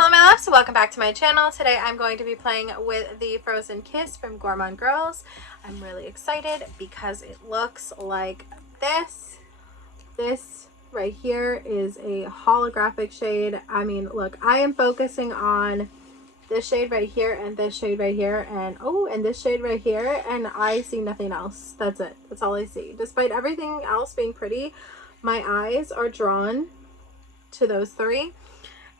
Hello my loves, welcome back to my channel. Today I'm going to be playing with the Frozen Kiss from Gourmande Girls. I'm really excited because it looks like this. This right here is a holographic shade. I mean, look, I am focusing on this shade right here and this shade right here and this shade right here, and I see nothing else. That's it. That's all I see. Despite everything else being pretty, my eyes are drawn to those three.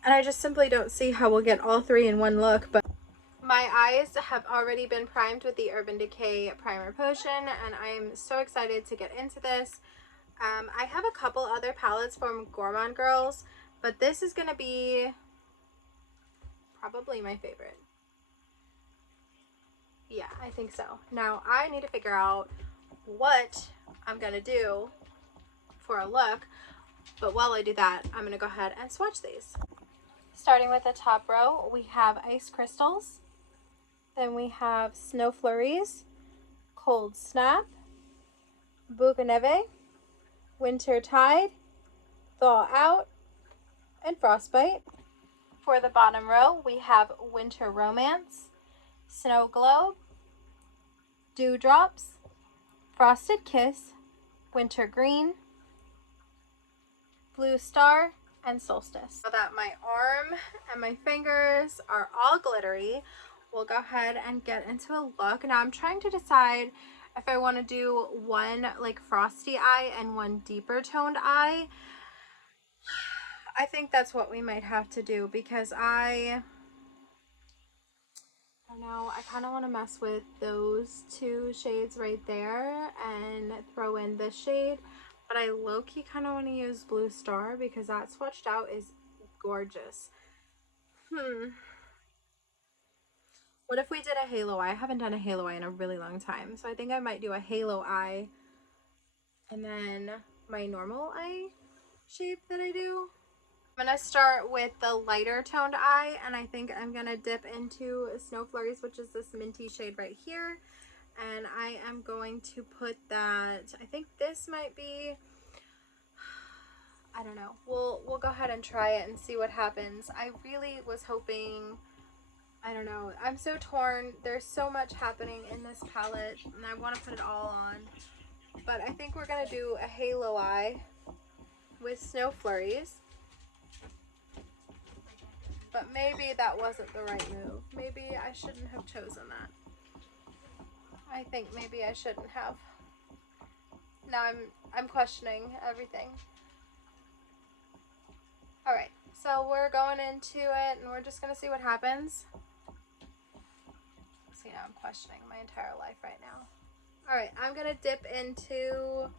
And I just simply don't see how we'll get all three in one look, but my eyes have already been primed with the Urban Decay Primer Potion, and I am so excited to get into this. I have a couple other palettes from Gourmande Girls, but this is going to be probably my favorite. Yeah, I think so. Now, I need to figure out what I'm going to do for a look, but while I do that, I'm going to go ahead and swatch these. Starting with the top row, we have Ice Crystals, then we have Snow Flurries, Cold Snap, Bucaneve, Winter Tide, Thaw Out, and Frostbite. For the bottom row, we have Winter Romance, Snow Globe, Dewdrops, Frosted Kiss, Winter Green, Blue Star, and Solstice. So that my arm and my fingers are all glittery, we'll go ahead and get into a look. Now I'm trying to decide if I want to do one like frosty eye and one deeper toned eye. I think that's what we might have to do because I don't know, I kind of want to mess with those two shades right there and throw in this shade, but I low-key kind of want to use Blue Star because that swatched out is gorgeous. What if we did a halo eye? I haven't done a halo eye in a really long time, so I think I might do a halo eye and then my normal eye shape that I do. I'm gonna start with the lighter toned eye, and I think I'm gonna dip into Snow Flurries, which is this minty shade right here, and I am going to put that, I think this might be, I don't know, we'll go ahead and try it and see what happens. I really was hoping, I don't know, I'm so torn. There's so much happening in this palette and I want to put it all on, but I think we're gonna do a halo eye with Snow Flurries. But maybe that wasn't the right move. Maybe I shouldn't have chosen that. I think maybe I shouldn't have. Now I'm questioning everything. Alright, so we're going into it and we're just gonna see what happens. See, now I'm questioning my entire life right now. Alright, I'm gonna dip into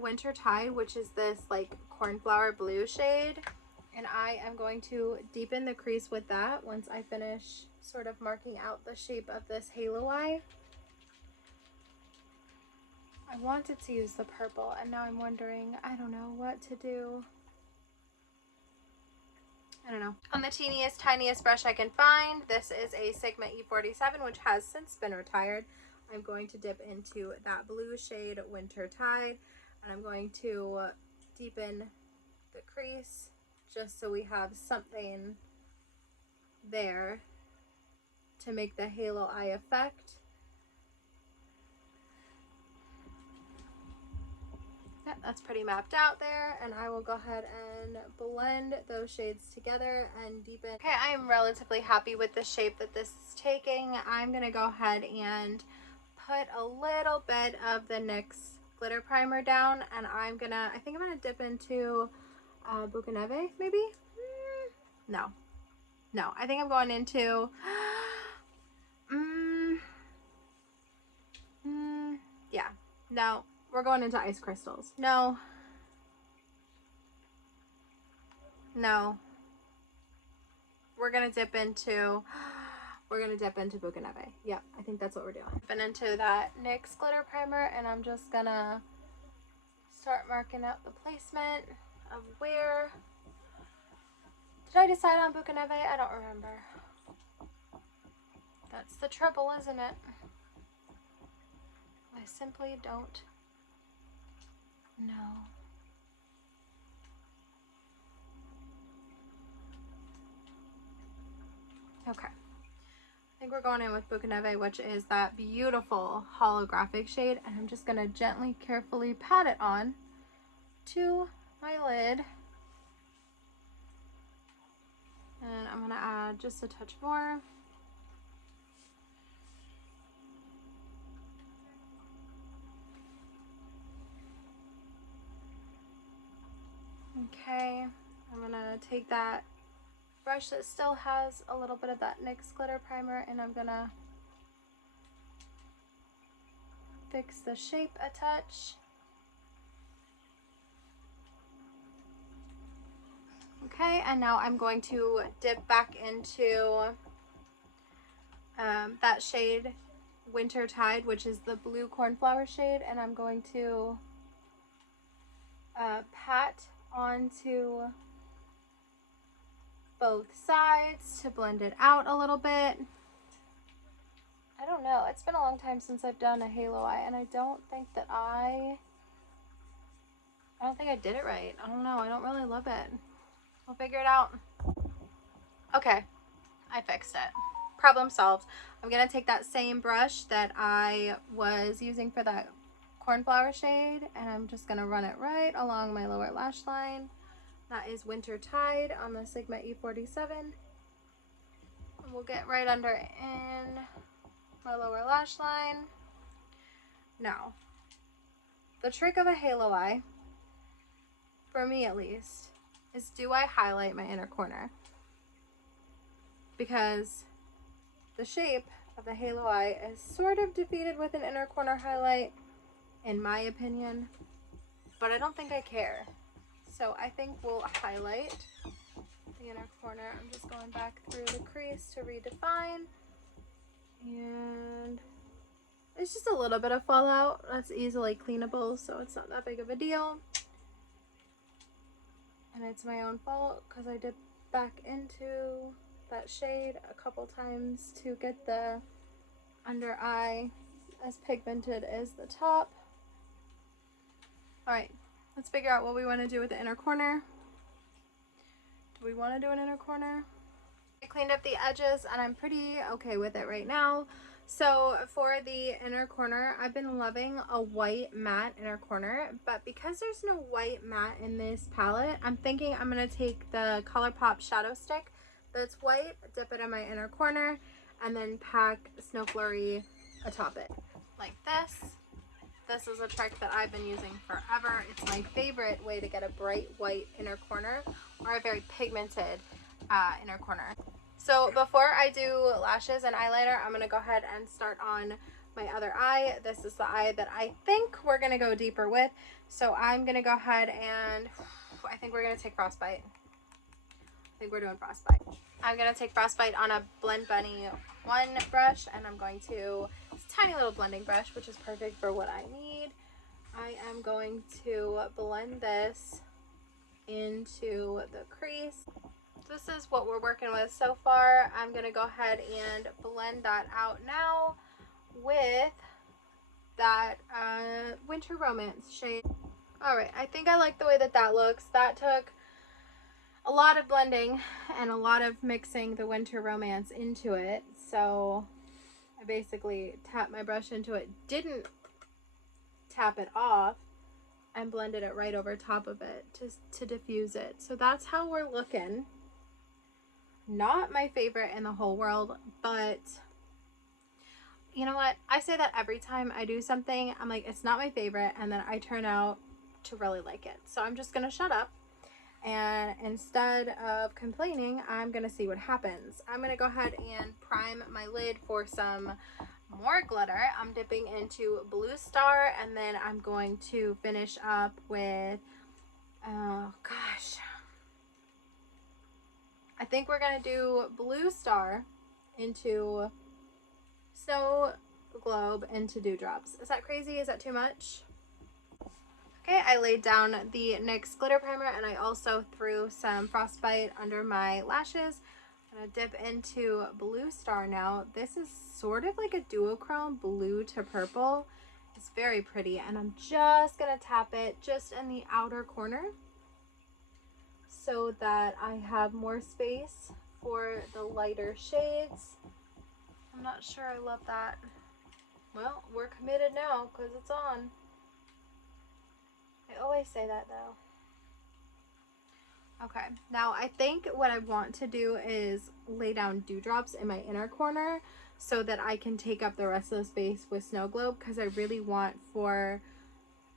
Winter Tide, which is this like cornflower blue shade. And I am going to deepen the crease with that once I finish sort of marking out the shape of this halo eye. I wanted to use the purple and now I'm wondering, I don't know what to do. I don't know. On the teeniest, tiniest brush I can find, this is a Sigma E47, which has since been retired. I'm going to dip into that blue shade, Winter Tide, and I'm going to deepen the crease just so we have something there to make the halo eye effect. Yeah, that's pretty mapped out there, and I will go ahead and blend those shades together and deepen. Okay, I am relatively happy with the shape that this is taking. I'm gonna go ahead and put a little bit of the NYX glitter primer down, and I think I'm gonna dip into Bucaneve, maybe? No, I think I'm going into yeah, no, we're going into Ice Crystals. No, we're gonna dip into Bucaneve. Yep, I think that's what we're doing. Dipping into that NYX glitter primer, and I'm just gonna start marking out the placement of where. Did I decide on Bucaneve? I don't remember. That's the trouble, isn't it? I simply don't know. Okay. I think we're going in with Bucaneve, which is that beautiful holographic shade, and I'm just going to gently, carefully pat it on to my lid. And I'm going to add just a touch more. Okay, I'm going to take that brush that still has a little bit of that NYX glitter primer, and I'm going to fix the shape a touch. Okay, and now I'm going to dip back into that shade Winter Tide, which is the blue cornflower shade, and I'm going to pat onto both sides to blend it out a little bit. I don't know, it's been a long time since I've done a halo eye, and I don't think I did it right. I don't know, I don't really love it. We'll figure it out. Okay, I fixed it. Problem solved. I'm gonna take that same brush that I was using for that cornflower shade, and I'm just gonna run it right along my lower lash line. That is Winter Tide on the Sigma E47. And we'll get right under in my lower lash line. Now, the trick of a halo eye, for me at least, is do I highlight my inner corner? Because the shape of the halo eye is sort of defeated with an inner corner highlight, in my opinion, but I don't think I care. So I think we'll highlight the inner corner. I'm just going back through the crease to redefine, and it's just a little bit of fallout. That's easily cleanable, so it's not that big of a deal. And it's my own fault because I dipped back into that shade a couple times to get the under eye as pigmented as the top. All right, let's figure out what we want to do with the inner corner. Do we want to do an inner corner? I cleaned up the edges and I'm pretty okay with it right now. So for the inner corner, I've been loving a white matte inner corner, but because there's no white matte in this palette, I'm thinking I'm going to take the ColourPop shadow stick that's white, dip it in my inner corner, and then pack Snow Flurry atop it like this. This is a trick that I've been using forever. It's my favorite way to get a bright white inner corner or a very pigmented inner corner. So before I do lashes and eyeliner, I'm going to go ahead and start on my other eye. This is the eye that I think we're going to go deeper with. So I'm going to go ahead and I think we're going to take Frostbite. I think we're doing Frostbite. I'm going to take Frostbite on a Blend Bunny 1 brush, and I'm going to, it's a tiny little blending brush, which is perfect for what I need. I am going to blend this into the crease. This is what we're working with so far. I'm going to go ahead and blend that out now with that Winter Romance shade. Alright, I think I like the way that that looks. That took a lot of blending and a lot of mixing the Winter Romance into it. So I basically tapped my brush into it, didn't tap it off, and blended it right over top of it to diffuse it. So that's how we're looking. Not my favorite in the whole world, but you know what? I say that every time I do something. I'm like, it's not my favorite, and then I turn out to really like it. So I'm just gonna shut up, and instead of complaining, I'm gonna see what happens. I'm gonna go ahead and prime my lid for some more glitter. I'm dipping into Blue Star, and then I'm going to finish up with, oh gosh, I think we're gonna do Blue Star into Snow Globe into Dewdrops. Is that crazy? Is that too much? Okay, I laid down the NYX glitter primer, and I also threw some Frostbite under my lashes. I'm gonna dip into Blue Star now. This is sort of like a duochrome blue to purple. It's very pretty, and I'm just gonna tap it just in the outer corner so that I have more space for the lighter shades. I'm not sure I love that. Well, we're committed now because it's on. I always say that though. Okay, now I think what I want to do is lay down dewdrops in my inner corner so that I can take up the rest of the space with snow globe, because I really want for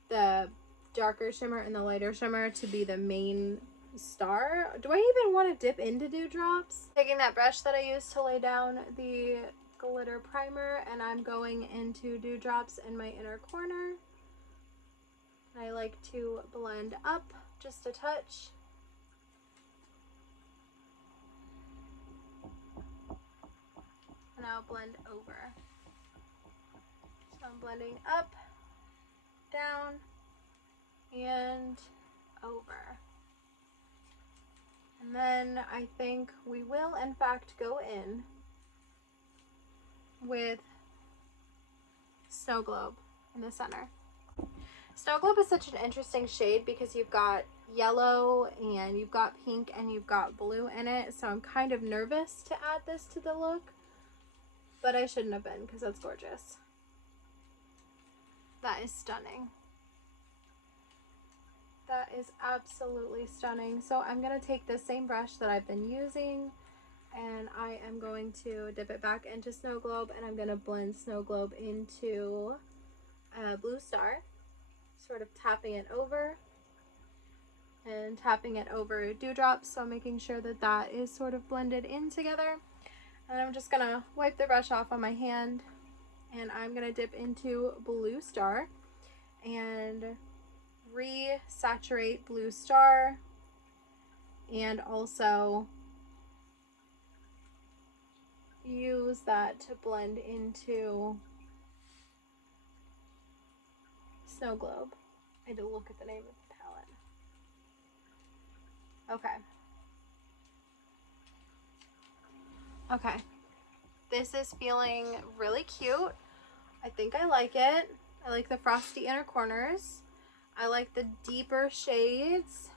the darker shimmer and the lighter shimmer to be the main star. Do I even want to dip into dewdrops? Taking that brush that I used to lay down the glitter primer, and I'm going into dewdrops in my inner corner. I like to blend up just a touch. And I'll blend over. So I'm blending up, down, and over. And then I think we will in fact go in with Snow Globe in the center. Snow Globe is such an interesting shade because you've got yellow and you've got pink and you've got blue in it. So I'm kind of nervous to add this to the look, but I shouldn't have been because that's gorgeous. That is stunning. That is absolutely stunning. So I'm going to take the same brush that I've been using and I am going to dip it back into Snow Globe, and I'm going to blend Snow Globe into Blue Star, sort of tapping it over and tapping it over dewdrops, so making sure that that is sort of blended in together. And I'm just going to wipe the brush off on my hand, and I'm going to dip into Blue Star and re-saturate Blue Star, and also use that to blend into Snow Globe. I had to look at the name of the palette. Okay. Okay. This is feeling really cute. I think I like it. I like the frosty inner corners. I like the deeper shades.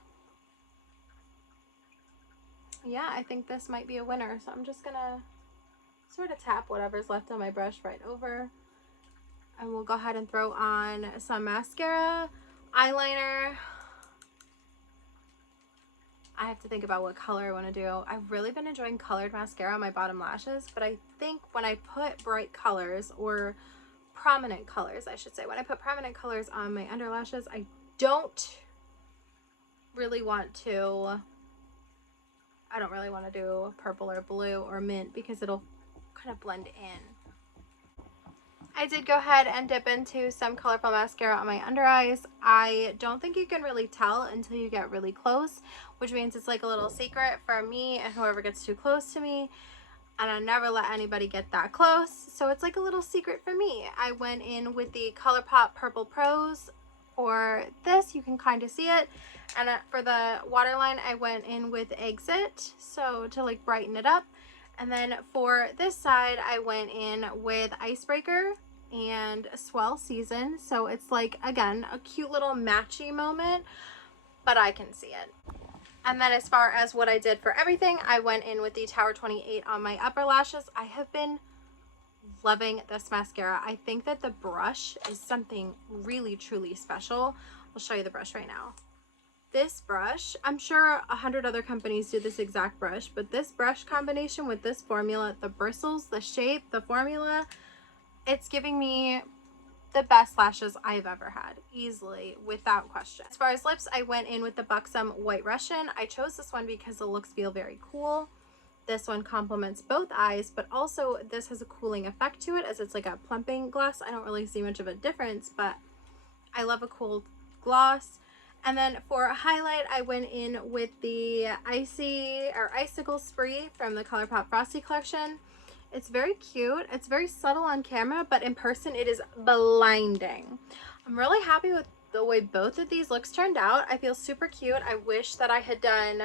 Yeah, I think this might be a winner. So I'm just gonna sort of tap whatever's left on my brush right over. And we'll go ahead and throw on some mascara, eyeliner. I have to think about what color I want to do. I've really been enjoying colored mascara on my bottom lashes, but I think when I put bright colors, or prominent colors, I should say, when I put prominent colors on my underlashes, I don't really want to, I don't really want to do purple or blue or mint because it'll kind of blend in. I did go ahead and dip into some colorful mascara on my under eyes. I don't think you can really tell until you get really close, which means it's like a little secret for me and whoever gets too close to me. And I never let anybody get that close, so it's like a little secret for me. I went in with the ColourPop Purple Prose for this. You can kind of see it. And for the waterline, I went in with Exit, so to like brighten it up. And then for this side, I went in with Icebreaker and Swell Season. So it's like, again, a cute little matchy moment, but I can see it. And then as far as what I did for everything, I went in with the Tower 28 on my upper lashes. I have been loving this mascara. I think that the brush is something really, truly special. I'll show you the brush right now. This brush, I'm sure 100 other companies do this exact brush, but this brush combination with this formula, the bristles, the shape, the formula, it's giving me the best lashes I've ever had, easily, without question. As far as lips, I went in with the Buxom White Russian. I chose this one because the looks feel very cool. This one complements both eyes, but also this has a cooling effect to it as it's like a plumping gloss. I don't really see much of a difference, but I love a cool gloss. And then for a highlight, I went in with the Icicle Spree from the ColourPop Frosty collection. It's very cute. It's very subtle on camera, but in person it is blinding. I'm really happy with the way both of these looks turned out. I feel super cute. I wish that I had done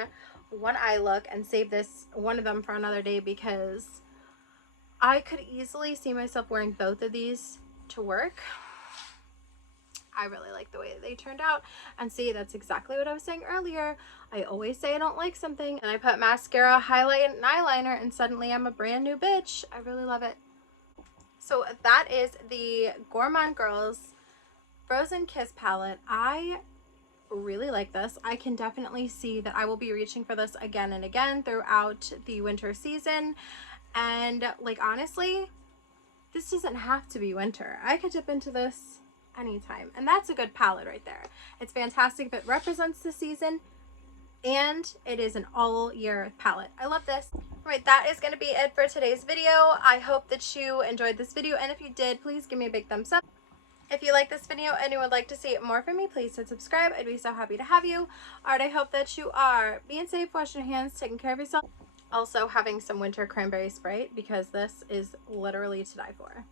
one eye look and saved this one of them for another day, because I could easily see myself wearing both of these to work. I really like the way that they turned out. And see, that's exactly what I was saying earlier. I always say I don't like something and I put mascara, highlight, and eyeliner and suddenly I'm a brand new bitch. I really love it. So that is the Gourmande Girls Frozen Kiss palette. I really like this. I can definitely see that I will be reaching for this again and again throughout the winter season. And like, honestly, this doesn't have to be winter. I could dip into this anytime. And that's a good palette right there. It's fantastic. It represents the season and it is an all year palette. I love this. All right, that is going to be it for today's video. I hope that you enjoyed this video. And if you did, please give me a big thumbs up. If you like this video and you would like to see more from me, please hit subscribe. I'd be so happy to have you. Alright, I hope that you are being safe, washing your hands, taking care of yourself. Also having some winter cranberry Sprite because this is literally to die for.